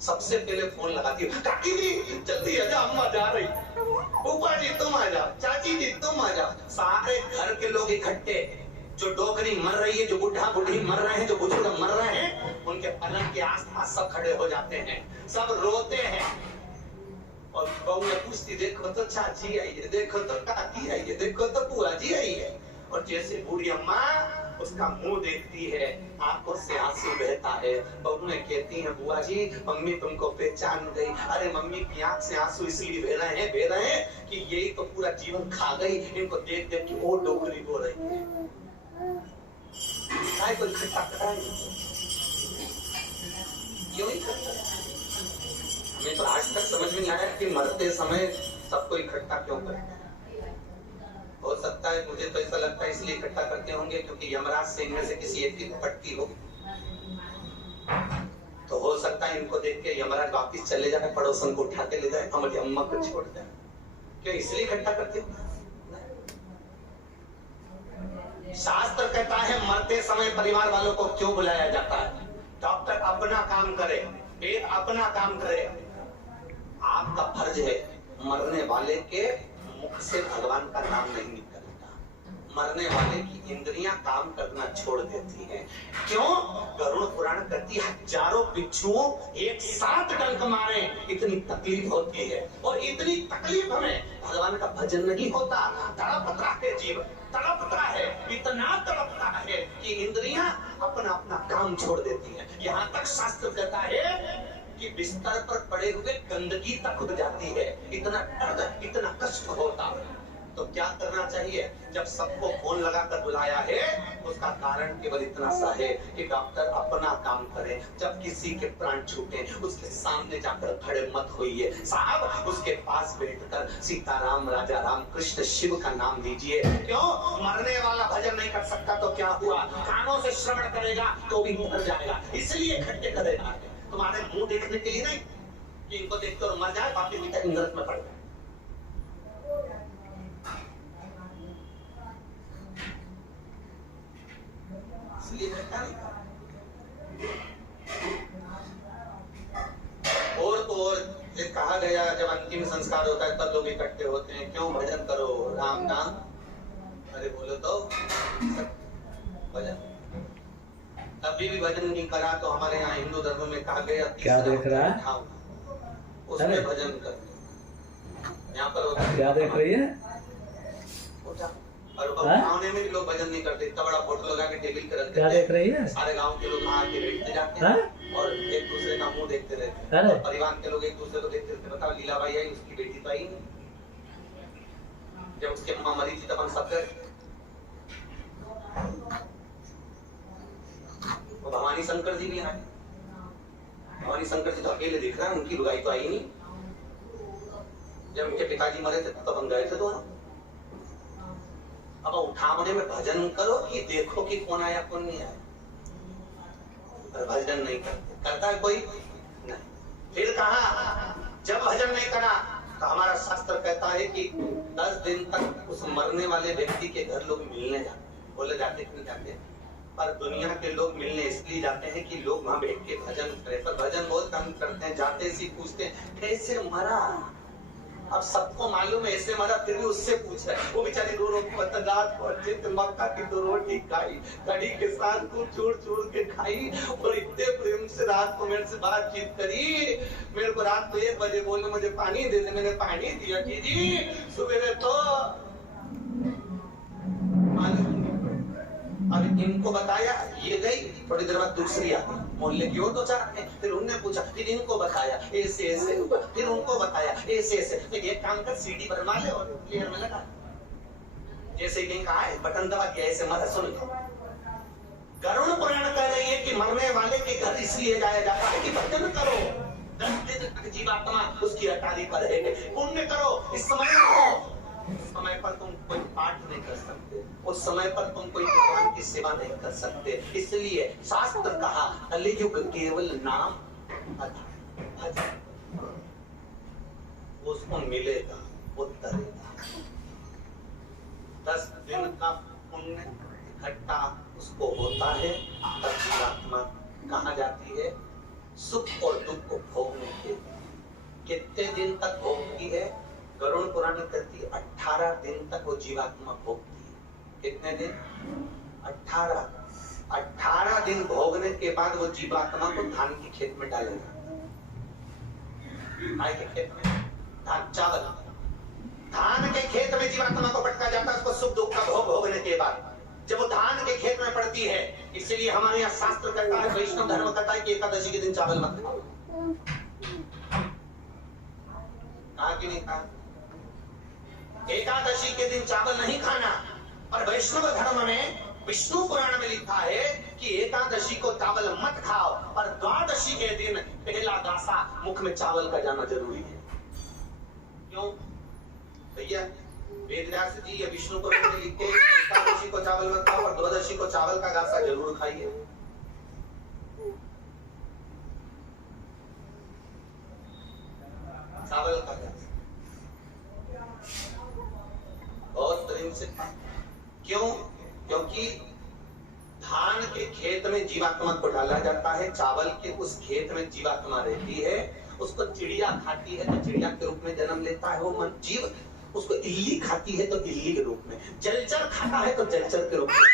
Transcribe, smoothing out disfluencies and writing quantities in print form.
सबसे पहले फोन लगाती है, काकी जी जल्दी आ जाओ, अम्मा जा रही, फूफा जी तुम आ जाओ, चाची जी तुम आ जाओ। सारे घर के लोग इकट्ठे, जो डोकरी मर रही है, जो बुढ़ा बुढ़ी मर रहे हैं, जो बुजुर्ग मर रहे हैं, उनके पलंग के आसपास सब खड़े हो जाते हैं, सब रोते हैं। और बहू ने पूछती, देखो तो चाची आई है, देखो तो काकी आई है, देखो तो बुआ जी आई है। और जैसे बूढ़ी अम्मा उसका मुंह देखती है, आंखों से आंसू बहता है। बहू ने कहती है, बुआ जी मम्मी तुमको पहचान गई। अरे मम्मी की आंख से आंसू इसलिए बह रहे हैं कि यही तो पूरा जीवन खा गई, इनको देख देख के वो डोकरी रो रही है। कोई खट्टा कराएंगे क्यों ही करता है? हमें तो आज तक समझ में नहीं आया कि मरते समय सबको इकट्ठा क्यों करते हैं। हो सकता है, मुझे तो ऐसा लगता है इसलिए इकट्ठा करते होंगे क्योंकि यमराज से इनमें से किसी एक की पट्टी हो, तो हो सकता है इनको देख के यमराज वापिस चले जाए, पड़ोसन को उठा के ले जाए, हमारी अम्मा को छोड़ जाए। क्यों इसलिए इकट्ठा करते हो? शास्त्र कहता है मरते समय परिवार वालों को क्यों बुलाया जाता है? डॉक्टर अपना काम करे, वेद अपना काम करे, आपका फर्ज है मरने वाले के मुख से भगवान का नाम नहीं निकलता। मरने वाले की इंद्रियां काम करना छोड़ देती हैं। क्यों? गरुड़ पुराण कहती है हजारों बिच्छुओं एक साथ डंक मारे इतनी तकलीफ होती है, और इतनी तकलीफ में भगवान का भजन नहीं होता। तड़प रहा है जीव, तड़प रहा है, इतना तड़प रहा है कि इंद्रियां अपना अपना काम छोड़ देती हैं। यहाँ तक शास्त्र कहता है कि बिस्तर पर पड़े हुए गंदगी तक उड़ जाती है, इतना दर्द इतना कष्ट होता है। तो क्या करना चाहिए? जब सबको फोन लगाकर बुलाया है, उसका कारण केवल इतना सा है कि डॉक्टर अपना काम करे। जब किसी के प्राण छूटे उसके सामने जाकर खड़े मत होइए साहब, उसके पास बैठकर सीताराम, राजा राम, कृष्ण, शिव का नाम लीजिए। क्यों? मरने वाला भजन नहीं कर सकता तो क्या हुआ? कानों से श्रवण करेगा तो भी मर जाएगा, इसलिए इकट्ठे करेगा। तुम्हारे मुंह देखने के लिए नहीं कि इनको देखते और मर जाए, बाकी भी नरक में पड़ जाए। इसलिए इकट्ठा नहीं। और तो और कहा गया जब अंतिम संस्कार होता है तब लोग इकट्ठे होते हैं, क्यों? भजन करो, राम नाम, अरे बोलो तो भजन। तभी भी भजन नहीं करा तो हमारे यहाँ हिंदू धर्म में कहा गया क्या देख रहा है? उसमें भजन कर। यहाँ पर होता है क्या देख रही है? और गाँव में भी लोग भजन नहीं करते, इतना बड़ा फोटो लगा के टेबल पे रखते। क्या देख रही है? सारे गांव के लोग वहाँ आके बैठते जाते हैं और एक दूसरे का मुंह देखते रहते हैं। परिवार के लोग एक दूसरे को देखते रहते। बताओ लीलाबाई आई, उसकी बेटी तो आई नहीं, जब उसकी अम्मा मरी थी तब हम सब गए। भवानी शंकर जी भी आए, भवानी शंकर जी तो अकेले दिख रहा है, उनकी लुगाई तो आई नहीं। जब उनके पिताजी मरे थे तब हम गए थे दोनों। अब उठावने में भजन करो कि देखो कि कौन आया कौन नहीं आया। पर भजन नहीं करता है कोई नहीं। फिर कहा जब भजन नहीं करा तो हमारा शास्त्र कहता है कि 10 दिन तक उस मरने वाले व्यक्ति के घर लोग मिलने जाते। बोले जाते कि नहीं जाते? पर दुनिया के लोग मिलने इसलिए जाते हैं कि लोग वहां बैठ के भजन करें, पर भजन बहुत कम करते हैं। जाते सी पूछते हैं कैसे मरा। अब सबको मालूम है ऐसे मरा, फिर भी उससे पूछ रहे हैं। वो बेचारी रो रो के मक्का की 2 रोटी खाई, कड़ी के साथ तू चूर चूर के खाई, और इतने प्रेम से रात को मेरे से बातचीत करी। मेरे को रात को 1 बजे बोले मुझे पानी दे दे, मैंने पानी दिया जी। सवेरे तो अब इनको बताया, ये गई, थोड़ी देर बाद दूसरी आ गई, मोहल्ले की और 2-4 थे। फिर उनने पूछा, फिर इनको बताया ऐसे ऐसे, फिर उनको बताया ऐसे ऐसे। फिर एक काम कर सीडी बनवा ले और प्लेयर में लगा, जैसे ही कहा है बटन दबा के ऐसे मत सुन। गरुड़ पुराण कह रही है कि मरने वाले के घर इसलिए जाया जाता है कि भजन करो। 10 दिन तक जीवात्मा उसकी अटारी पर रहेगी। पुण्य करो, इस समय करो। उस समय पर तुम कोई पाठ नहीं कर सकते, उस समय पर तुम कोई भगवान की सेवा नहीं कर सकते। इसलिए शास्त्र कहा कलियुग केवल नाम भजन, उसको मिलेगा वो तरेगा। 10 दिन का पुण्य इकट्ठा उसको होता है, तब जीवात्मा कहाँ जाती है? सुख और दुख को भोगने के लिए कितने दिन तक भोगती है? गरुड़ पुराण कहती है 18 दिन तक वो जीवात्मा भोगती है। कितने दिन? 18 दिन भोगने के बाद वो जीवात्मा को धान के खेत में डालेगा। काय के खेत में? धान, चावल। धान के खेत में जीवात्मा को पटका जाता है उसको सुख दुख का भोग भोगने के बाद। जब वो धान के खेत में पड़ती है, इसीलिए हमारे यहाँ शास्त्र कहता है, वैष्णव धर्म कहता है कि एकादशी के दिन चावल मत खाओ। कहा कि नहीं कहा? एकादशी के दिन चावल नहीं खाना। और वैष्णव धर्म में विष्णु पुराण में लिखा है कि एकादशी को चावल मत खाओ और द्वादशी के दिन पहला दासा मुख में चावल का जाना जरूरी है। क्यों भैया? वेदव्यास जी या विष्णु पुराण में लिखे एकादशी को चावल मत खाओ और द्वादशी को चावल का गासा जरूर खाइए। चावल का गासा बहुत प्रेम से खा। क्यों? क्योंकि धान के खेत में जीवात्मा को डाला जाता है, चावल के उस खेत में जीवात्मा रहती है, उसको चिड़िया खाती है तो चिड़िया के रूप में जन्म लेता है वो मन जीव, उसको इल्ली खाती है तो इल्ली के रूप में, जलचर खाता है तो जलचर के रूप में।